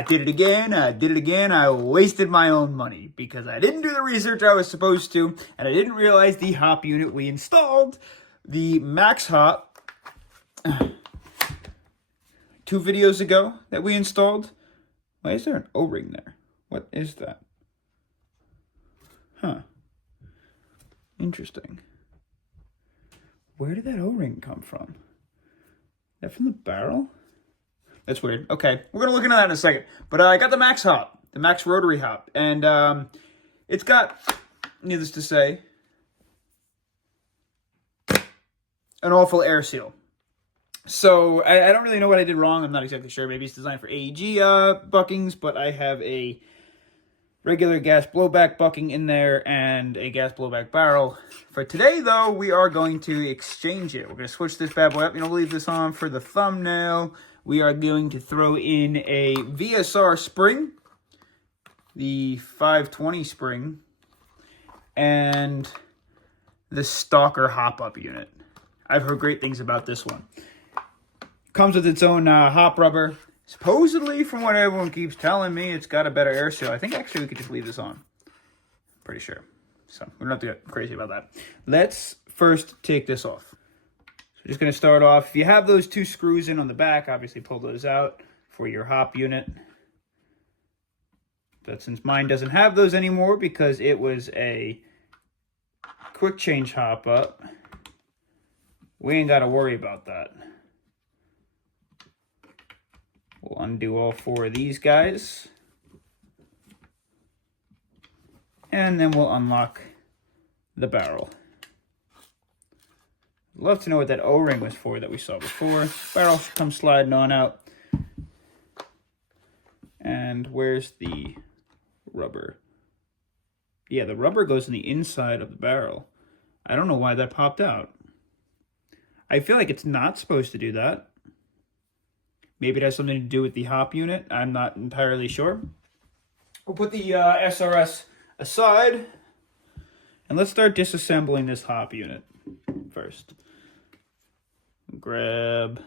I did it again. I wasted my own money because I didn't do the research I was supposed to, and I didn't realize the hop unit we installed, the Max Hop, 2 videos ago that we installed. Why is there an O-ring there? What is that? Huh. Interesting. Where did that O-ring come from? Is that from the barrel? That's weird. Okay, we're going to look into that in a second. But I got the Max Hop, the Max Rotary Hop. And it's got, needless to say, an awful air seal. So I don't really know what I did wrong. I'm not exactly sure. Maybe it's designed for AEG buckings, but I have a regular gas blowback bucking in there and a gas blowback barrel. For today, though, we are going to exchange it. We're going to switch this bad boy up. You know, leave this on for the thumbnail. We are going to throw in a VSR spring, the 520 spring, and the Stalker hop-up unit. I've heard great things about this one. Comes with its own hop rubber. Supposedly, from what everyone keeps telling me, it's got a better air seal. I think actually we could just leave this on. Pretty sure. So we don't have to get crazy about that. Let's first take this off. So just going to start off. If you have those 2 screws in on the back, obviously pull those out for your hop unit. But since mine doesn't have those anymore because it was a quick change hop up, we ain't got to worry about that. We'll undo all 4 of these guys. And then we'll unlock the barrel. Love to know what that O-ring was for that we saw before. Barrel should come sliding on out. And where's the rubber? Yeah, the rubber goes in the inside of the barrel. I don't know why that popped out. I feel like it's not supposed to do that. Maybe it has something to do with the hop unit. I'm not entirely sure. We'll put the SRS aside. And let's start disassembling this hop unit first. Grab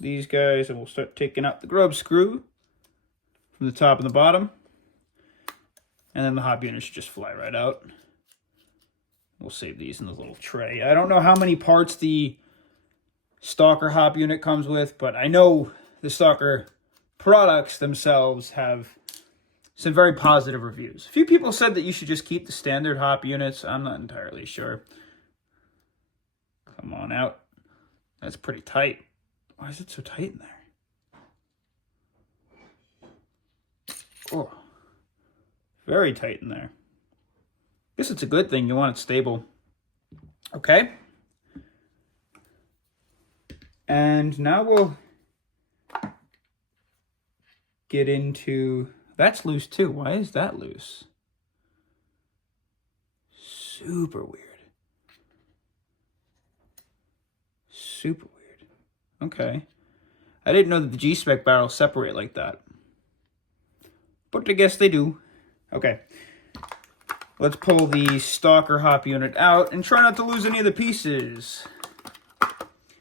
these guys and we'll start taking out the grub screw from the top and the bottom. And then the hop unit should just fly right out. We'll save these in the little tray. I don't know how many parts the Stalker hop unit comes with, but I know the Stalker products themselves have some very positive reviews. A few people said that you should just keep the standard hop units. I'm not entirely sure. Come on out. That's pretty tight. Why is it so tight in there? Oh, very tight in there. Guess it's a good thing. You want it stable. Okay. And now we'll get into... That's loose too. Why is that loose? Super weird. Super weird. Okay. I didn't know that the G-Spec barrels separate like that. But I guess they do. Okay. Let's pull the Stalker hop unit out and try not to lose any of the pieces.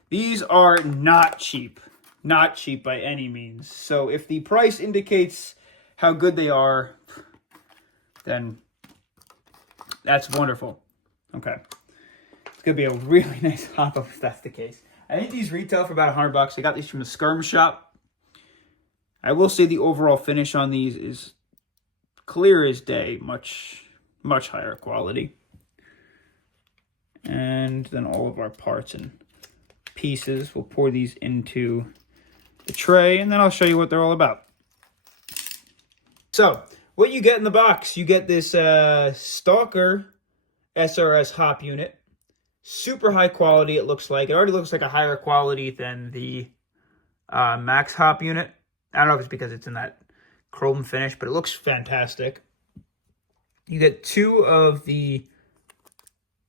These are not cheap. Not cheap by any means. So if the price indicates how good they are, then that's wonderful. Okay. It's going to be a really nice hop-up if that's the case. I think these retail for about $100. I got these from the Skirm shop. I will say the overall finish on these is clear as day. Much higher quality. And then all of our parts and pieces. We'll pour these into the tray, and then I'll show you what they're all about. So, what you get in the box, you get this Stalker SRS hop unit. Super high quality, it looks like. It already looks like a higher quality than the Max hop unit. I don't know if it's because it's in that chrome finish, but it looks fantastic. You get 2 of the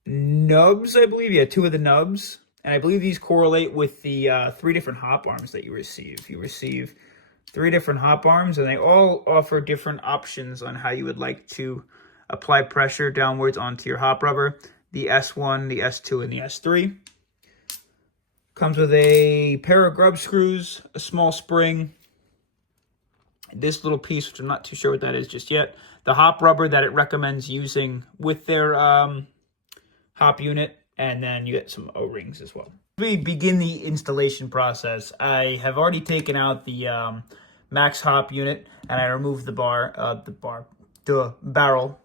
nubs, I believe. Yeah, 2 of the nubs. And I believe these correlate with the 3 different hop arms that you receive. You receive 3 different hop arms, and they all offer different options on how you would like to apply pressure downwards onto your hop rubber. The S1, the S2, and the S3. Comes with a pair of grub screws, a small spring, this little piece, which I'm not too sure what that is just yet, the hop rubber that it recommends using with their hop unit, and then you get some O-rings as well. We begin the installation process. I have already taken out the max hop unit, and I removed the barrel.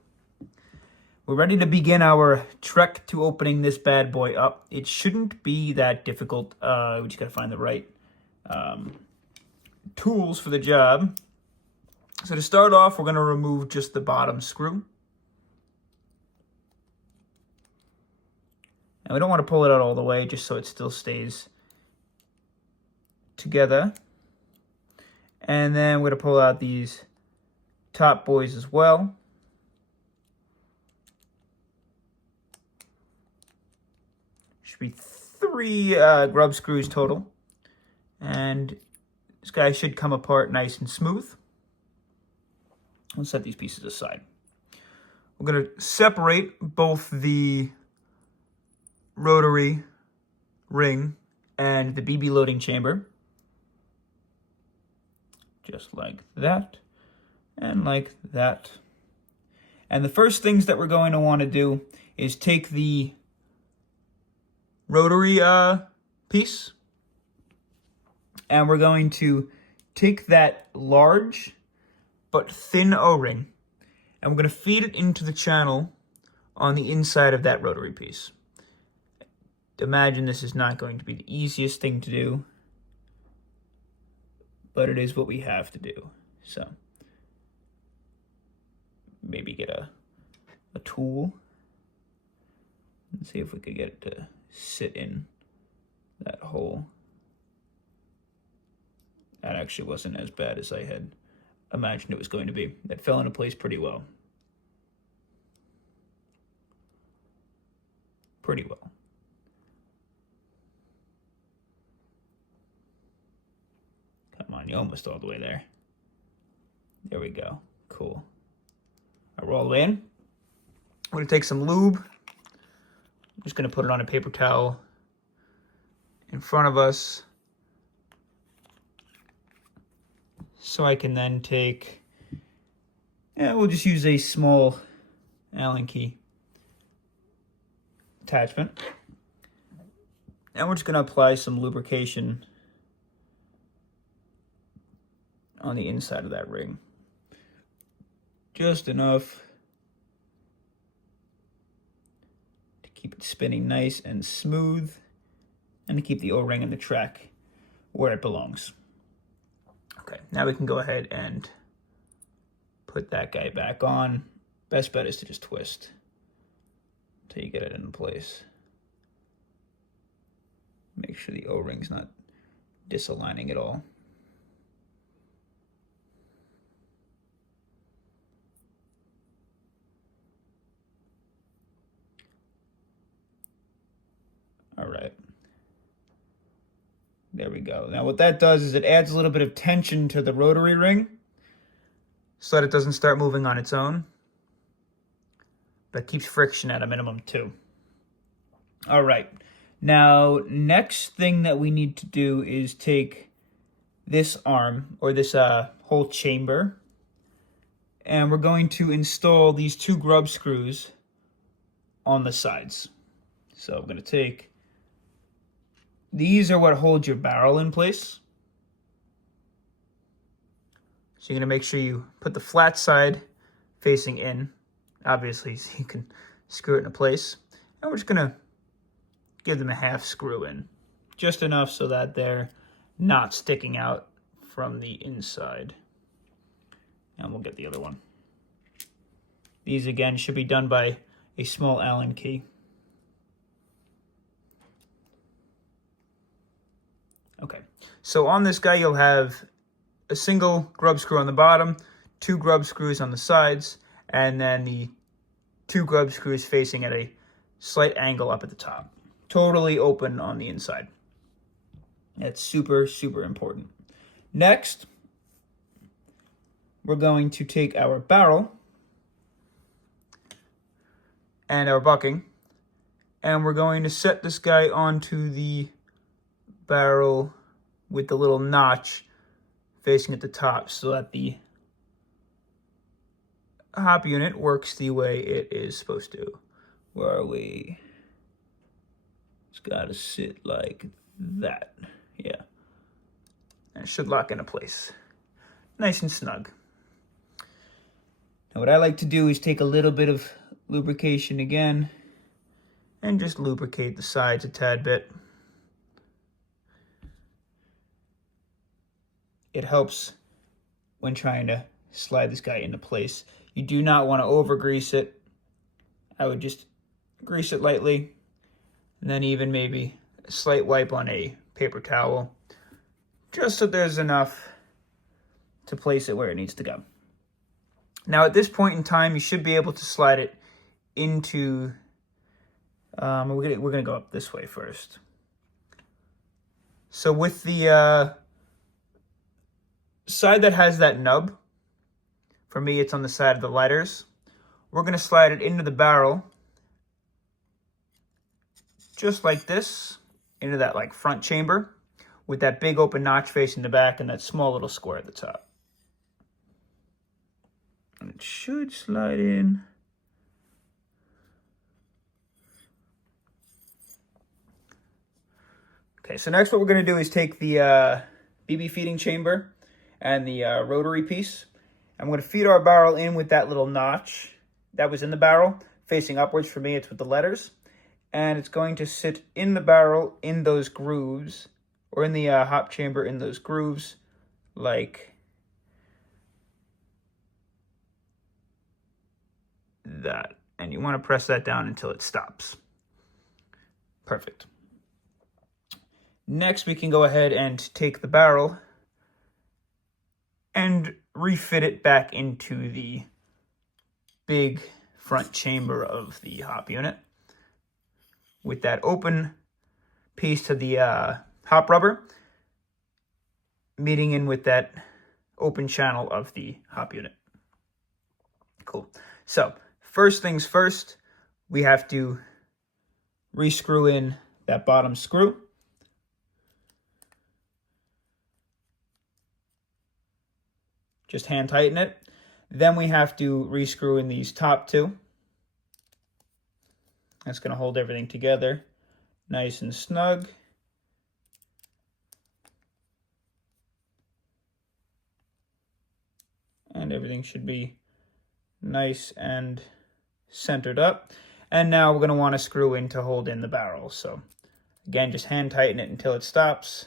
We're ready to begin our trek to opening this bad boy up. It shouldn't be that difficult. We just gotta find the right tools for the job. So to start off, we're gonna remove just the bottom screw. And we don't want to pull it out all the way, just so it still stays together. And then we're gonna pull out these top boys as well. Should be 3 grub screws total. And this guy should come apart nice and smooth. Let's set these pieces aside. We're going to separate both the rotary ring and the BB loading chamber. Just like that. And like that. And the first things that we're going to want to do is take the rotary piece, and we're going to take that large but thin O-ring, and we're going to feed it into the channel on the inside of that rotary piece. Imagine this is not going to be the easiest thing to do, but it is what we have to do. So maybe get a tool and see if we could get it to sit in that hole. That actually wasn't as bad as I had imagined it was going to be. That fell into place pretty well. Pretty well. Come on, you're almost all the way there. There we go. Cool. I roll it in. I'm going to take some lube. I'm just going to put it on a paper towel in front of us, so I can then take, we'll just use a small Allen key attachment, and we're just going to apply some lubrication on the inside of that ring. Just enough to keep it spinning nice and smooth, and to keep the O-ring and the track where it belongs. Okay, now we can go ahead and put that guy back on. Best bet is to just twist until you get it in place. Make sure the O-ring's not disaligning at all. All right. There we go. Now what that does is it adds a little bit of tension to the rotary ring so that it doesn't start moving on its own. But it keeps friction at a minimum too. All right. Now, next thing that we need to do is take this arm, or this whole chamber, and we're going to install these 2 grub screws on the sides. So I'm going to take, these are what hold your barrel in place. So you're going to make sure you put the flat side facing in, obviously, so you can screw it into place. And we're just going to give them a half screw in, just enough so that they're not sticking out from the inside. And we'll get the other one. These, again, should be done by a small Allen key. Okay, so on this guy, you'll have a single grub screw on the bottom, 2 grub screws on the sides, and then the 2 grub screws facing at a slight angle up at the top. Totally open on the inside. That's super, super important. Next, we're going to take our barrel and our bucking, and we're going to set this guy onto the barrel with the little notch facing at the top so that the hop unit works the way it is supposed to. Where are we? It's got to sit like that. Yeah. And it should lock into place. Nice and snug. Now what I like to do is take a little bit of lubrication again and just lubricate the sides a tad bit. It helps when trying to slide this guy into place. You do not want to over grease it. I would just grease it lightly, and then even maybe a slight wipe on a paper towel, just so there's enough to place it where it needs to go. Now at this point in time, you should be able to slide it into, we're gonna go up this way first. So with the side that has that nub, for me it's on the side of the lighters, we're gonna slide it into the barrel, just like this, into that like front chamber, with that big open notch facing the back and that small little square at the top. And it should slide in. Okay, so next what we're going to do is take the BB feeding chamber and the rotary piece. I'm going to feed our barrel in with that little notch that was in the barrel, facing upwards. For me, it's with the letters. And it's going to sit in the barrel in those grooves, or in the hop chamber in those grooves, like that. And you want to press that down until it stops. Perfect. Next, we can go ahead and take the barrel and refit it back into the big front chamber of the hop unit with that open piece to the hop rubber meeting in with that open channel of the hop unit. Cool. So first things first, we have to re-screw in that bottom screw. Just hand tighten it. Then we have to re-screw in these top two. That's going to hold everything together nice and snug. And everything should be nice and centered up. And now we're going to want to screw in to hold in the barrel. So again, just hand tighten it until it stops.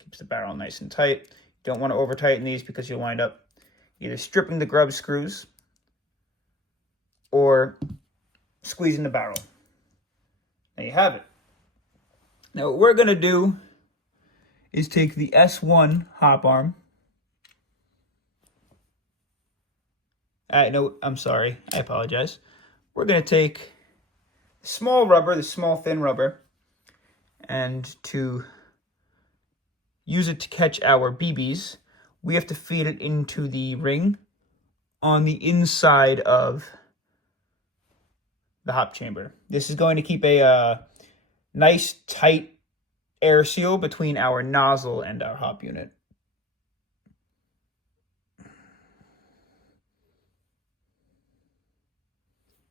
Keeps the barrel nice and tight. Don't want to over tighten these because you'll wind up either stripping the grub screws or squeezing the barrel. There you have it. Now what we're going to do is take the S1 hop arm. No, I'm sorry. I apologize. We're going to take the small rubber, the small thin rubber, and to use it to catch our BBs, we have to feed it into the ring on the inside of the hop chamber. This is going to keep a nice tight air seal between our nozzle and our hop unit.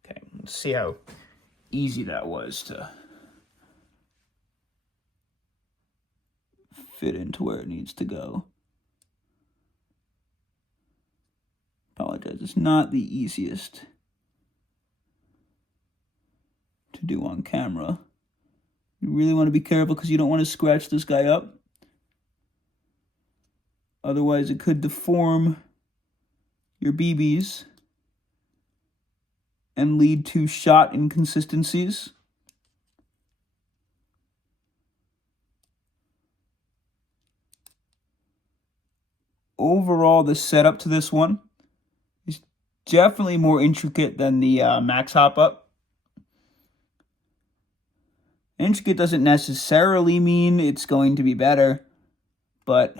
Okay, let's see how easy that was to fit into where it needs to go. Apologize, it's not the easiest to do on camera. You really want to be careful because you don't want to scratch this guy up. Otherwise it could deform your BBs and lead to shot inconsistencies. Overall, the setup to this one is definitely more intricate than the Max Hopup. Intricate doesn't necessarily mean it's going to be better, but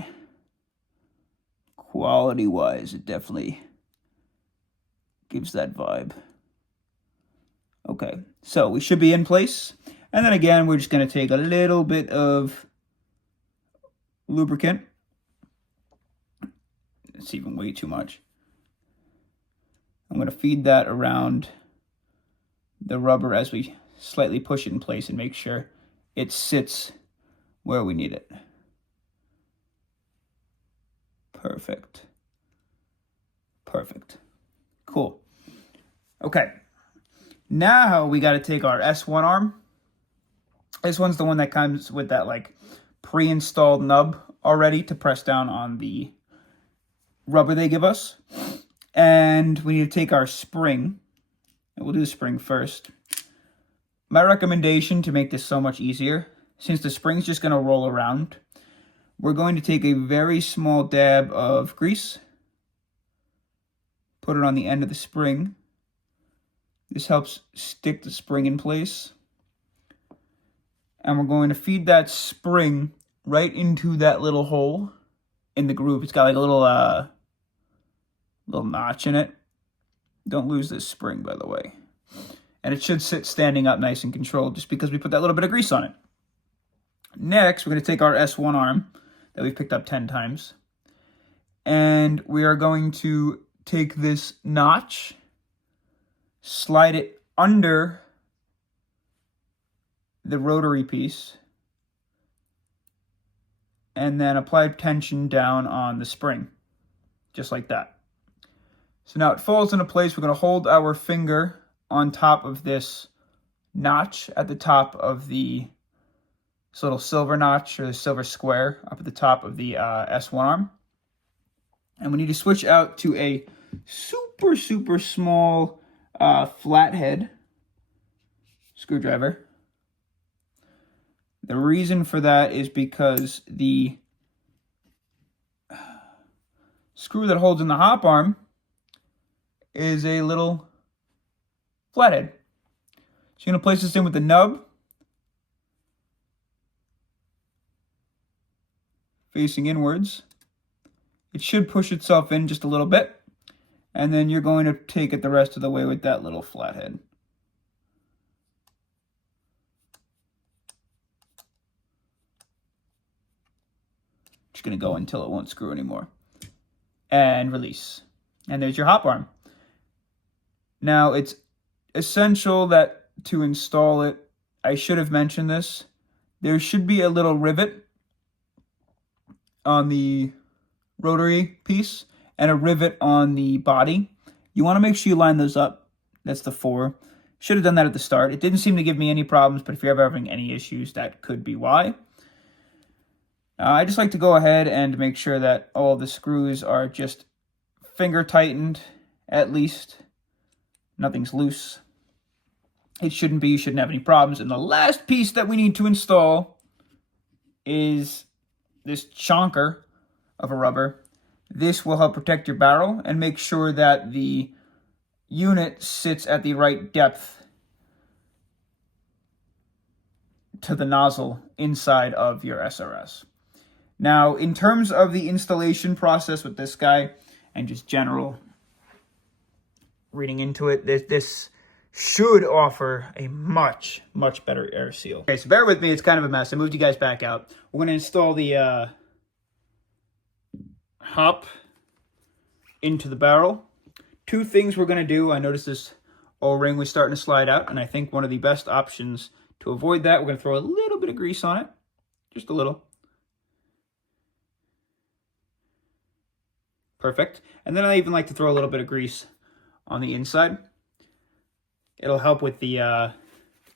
quality-wise, it definitely gives that vibe. Okay, so we should be in place. And then again, we're just going to take a little bit of lubricant. It's even way too much. I'm going to feed that around the rubber as we slightly push it in place and make sure it sits where we need it. Perfect. Perfect. Cool. Okay. Now we got to take our S1 arm. This one's the one that comes with that like pre-installed nub already to press down on the rubber they give us. And we need to take our spring. And we'll do the spring first. My recommendation to make this so much easier, since the spring's just going to roll around, we're going to take a very small dab of grease, put it on the end of the spring. This helps stick the spring in place. And we're going to feed that spring right into that little hole in the groove. It's got like a little notch in it. Don't lose this spring, by the way. And it should sit standing up nice and controlled just because we put that little bit of grease on it. Next, we're going to take our S1 arm that we've picked up 10 times. And we are going to take this notch, slide it under the rotary piece, and then apply tension down on the spring, just like that. So now it falls into place. We're going to hold our finger on top of this notch at the top of this little silver notch, or the silver square up at the top of the S1 arm. And we need to switch out to a super, super small flathead screwdriver. The reason for that is because the screw that holds in the hop arm is a little flathead. So you're going to place this in with the nub facing inwards. It should push itself in just a little bit. And then you're going to take it the rest of the way with that little flathead. Just going to go until it won't screw anymore. And release. And there's your hop arm. Now, it's essential that to install it, I should have mentioned this, there should be a little rivet on the rotary piece and a rivet on the body. You want to make sure you line those up. That's the 4. Should have done that at the start. It didn't seem to give me any problems, but if you're ever having any issues, that could be why. I just like to go ahead and make sure that all the screws are just finger tightened, at least. Nothing's loose. It shouldn't be. You shouldn't have any problems. And the last piece that we need to install is this chonker of a rubber. This will help protect your barrel and make sure that the unit sits at the right depth to the nozzle inside of your SRS. Now, in terms of the installation process with this guy and just general reading into it, this should offer a much, much better air seal. Okay, so bear with me. It's kind of a mess. I moved you guys back out. We're going to install the hop into the barrel. 2 things we're going to do. I noticed this O-ring was starting to slide out, and I think one of the best options to avoid that, we're going to throw a little bit of grease on it. Just a little. Perfect. And then I even like to throw a little bit of grease on the inside. It'll help with the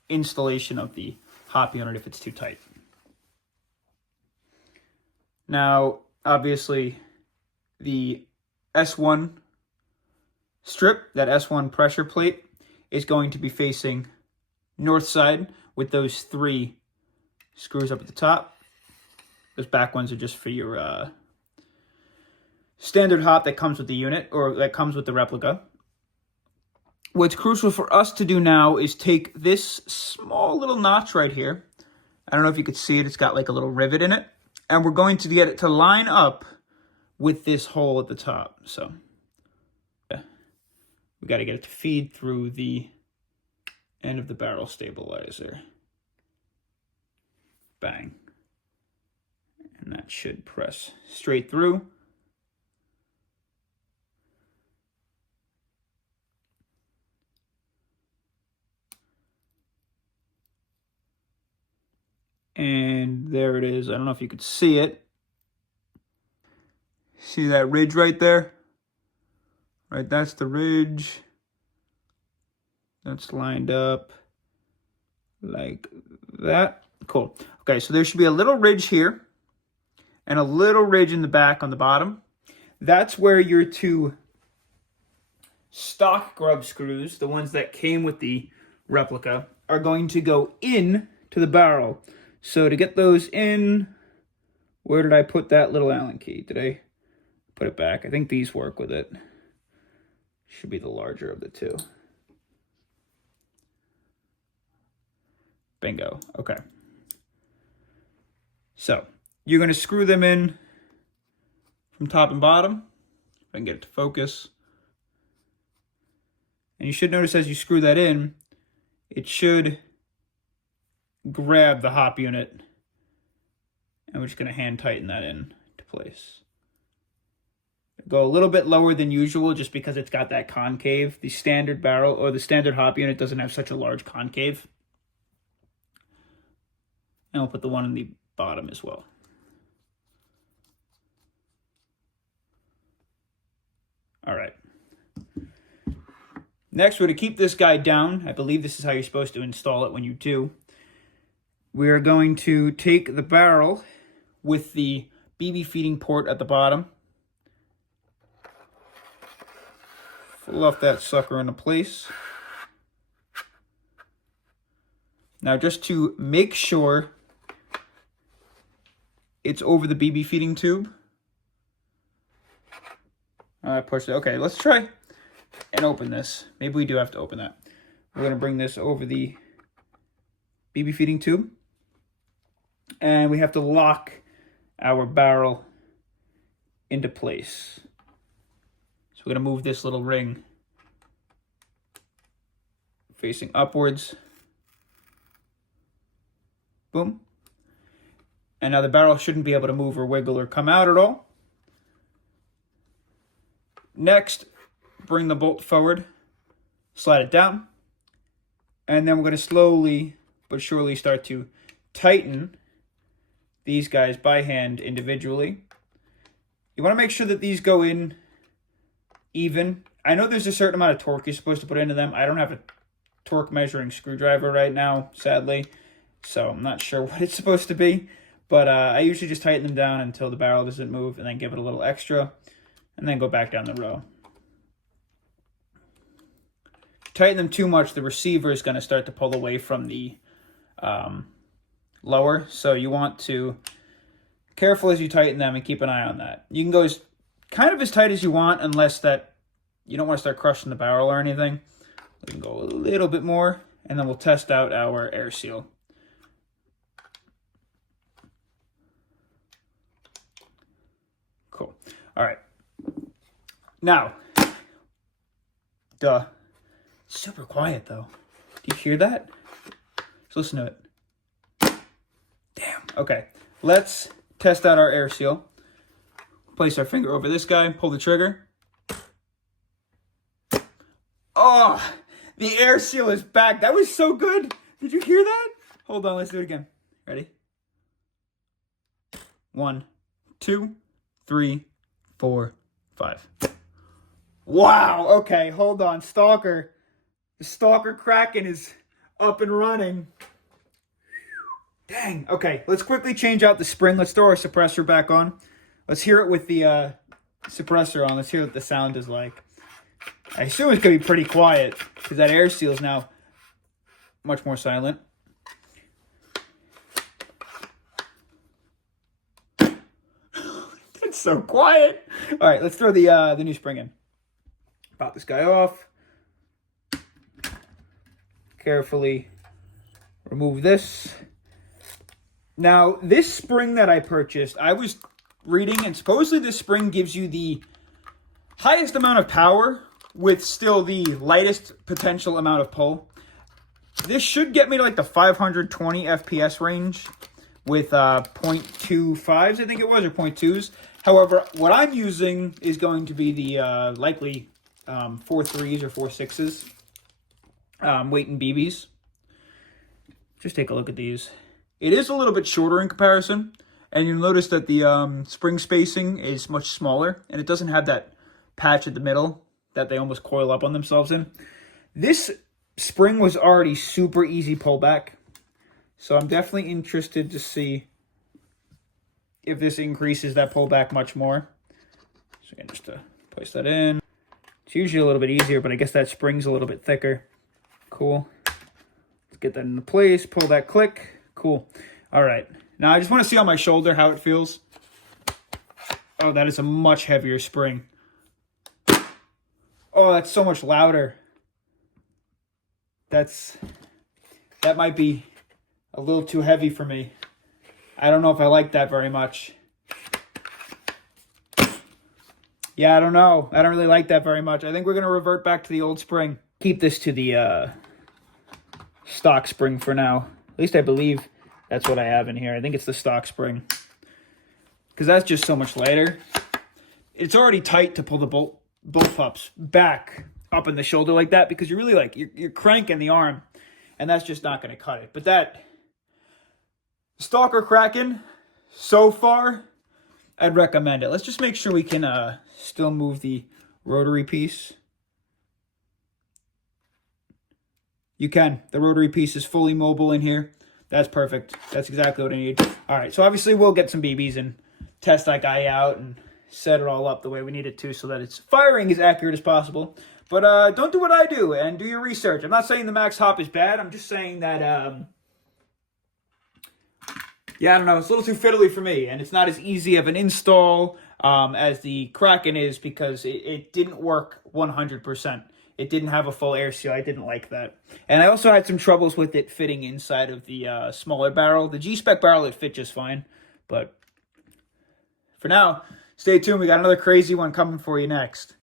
installation of the hop unit if it's too tight. Now, obviously, the S1 strip, that S1 pressure plate, is going to be facing north side with those 3 screws up at the top. Those back ones are just for your standard hop that comes with the unit, or that comes with the replica. What's crucial for us to do now is take this small little notch right here. I don't know if you could see it. It's got like a little rivet in it. And we're going to get it to line up with this hole at the top. So we got to get it to feed through the end of the barrel stabilizer. Bang. And that should press straight through. And there it is. I don't know if you could see it. See that ridge right there? Right, that's the ridge. That's lined up like that. Cool. Okay, so there should be a little ridge here and a little ridge in the back on the bottom. That's where your two stock grub screws, the ones that came with the replica, are going to go in to the barrel. So to get those in, where did I put that little Allen key? Did I put it back? I think these work with it. Should be the larger of the two. Bingo. Okay. So you're going to screw them in from top and bottom. If I can get it to focus. And you should notice as you screw that in, it should grab the hop unit. And we're just going to hand tighten that in to place. Go a little bit lower than usual just because it's got that concave. The standard barrel or the standard hop unit doesn't have such a large concave. And we'll put the one in the bottom as well. All right. Next, we're to keep this guy down. I believe this is how you're supposed to install it when you do. We're going to take the barrel with the BB feeding port at the bottom. Fluff that sucker into place. Now, just to make sure it's over the BB feeding tube. I pushed it. Okay, let's try and open this. Maybe we do have to open that. We're going to bring this over the BB feeding tube. And we have to lock our barrel into place. So we're going to move this little ring facing upwards. Boom. And now the barrel shouldn't be able to move or wiggle or come out at all. Next, bring the bolt forward, slide it down, and then we're going to slowly but surely start to tighten these guys by hand individually. You want to make sure that these go in even. I know there's a certain amount of torque you're supposed to put into them. I don't have a torque measuring screwdriver right now, sadly, so I'm not sure what it's supposed to be. But I usually just tighten them down until the barrel doesn't move and then give it a little extra and then go back down the row. If you tighten them too much, the receiver is going to start to pull away from the lower. So you want to careful as you tighten them and keep an eye on that. You can go as kind of as tight as you want unless that you don't want to start crushing the barrel or anything. We can go a little bit more and then we'll test out our air seal. Cool. All right. Now, super quiet though. Do you hear that? Let's listen to it. Damn. Okay. Let's test out our air seal. Place our finger over this guy, pull the trigger. Oh, the air seal is back. That was so good. Did you hear that? Hold on, let's do it again. Ready? 1, 2, 3, 4, 5. Wow, okay, hold on. Stalker. The Stalker Kraken is up and running. Dang, okay, let's quickly change out the spring. Let's throw our suppressor back on. Let's hear it with the suppressor on. Let's hear what the sound is like. I assume it's going to be pretty quiet because that air seal is now much more silent. It's so quiet. All right, let's throw the new spring in. Pop this guy off. Carefully remove this. Now, this spring that I purchased, I was reading, and supposedly this spring gives you the highest amount of power with still the lightest potential amount of pull. This should get me to like the 520 FPS range, with 0.25s, I think it was, or 0.2s. However, what I'm using is going to be the likely 4.3s or 4.6s weight in BBs. Just take a look at these. It is a little bit shorter in comparison, and you'll notice that the spring spacing is much smaller, and it doesn't have that patch at the middle that they almost coil up on themselves in. This spring was already super easy pullback, so I'm definitely interested to see if this increases that pullback much more. So again, just to place that in. It's usually a little bit easier, but I guess that spring's a little bit thicker. Cool. Let's get that into place, pull that click. Cool. All right. Now I just want to see on my shoulder how it feels. Oh, that is a much heavier spring. Oh, that's so much louder. That might be a little too heavy for me. I don't know if I like that very much. Yeah, I don't know. I don't really like that very much. I think we're going to revert back to the old spring. Keep this to the stock spring for now. At least I believe that's what I have in here. I think it's the stock spring. Because that's just so much lighter. It's already tight to pull the bolt pups back up in the shoulder like that, because you're really like, you're cranking the arm, and that's just not going to cut it. But that Stalker Kraken, so far, I'd recommend it. Let's just make sure we can still move the rotary piece. You can. The rotary piece is fully mobile in here. That's perfect. That's exactly what I need. All right, so obviously we'll get some BBs and test that guy out and set it all up the way we need it to so that its firing is accurate as possible. But don't do what I do and do your research. I'm not saying the max hop is bad. I'm just saying that, yeah, I don't know. It's a little too fiddly for me, and it's not as easy of an install as the Kraken is, because it didn't work 100%. It didn't have a full air seal. I didn't like that. And I also had some troubles with it fitting inside of the smaller barrel. The G-Spec barrel, it fit just fine. But for now, stay tuned. We got another crazy one coming for you next.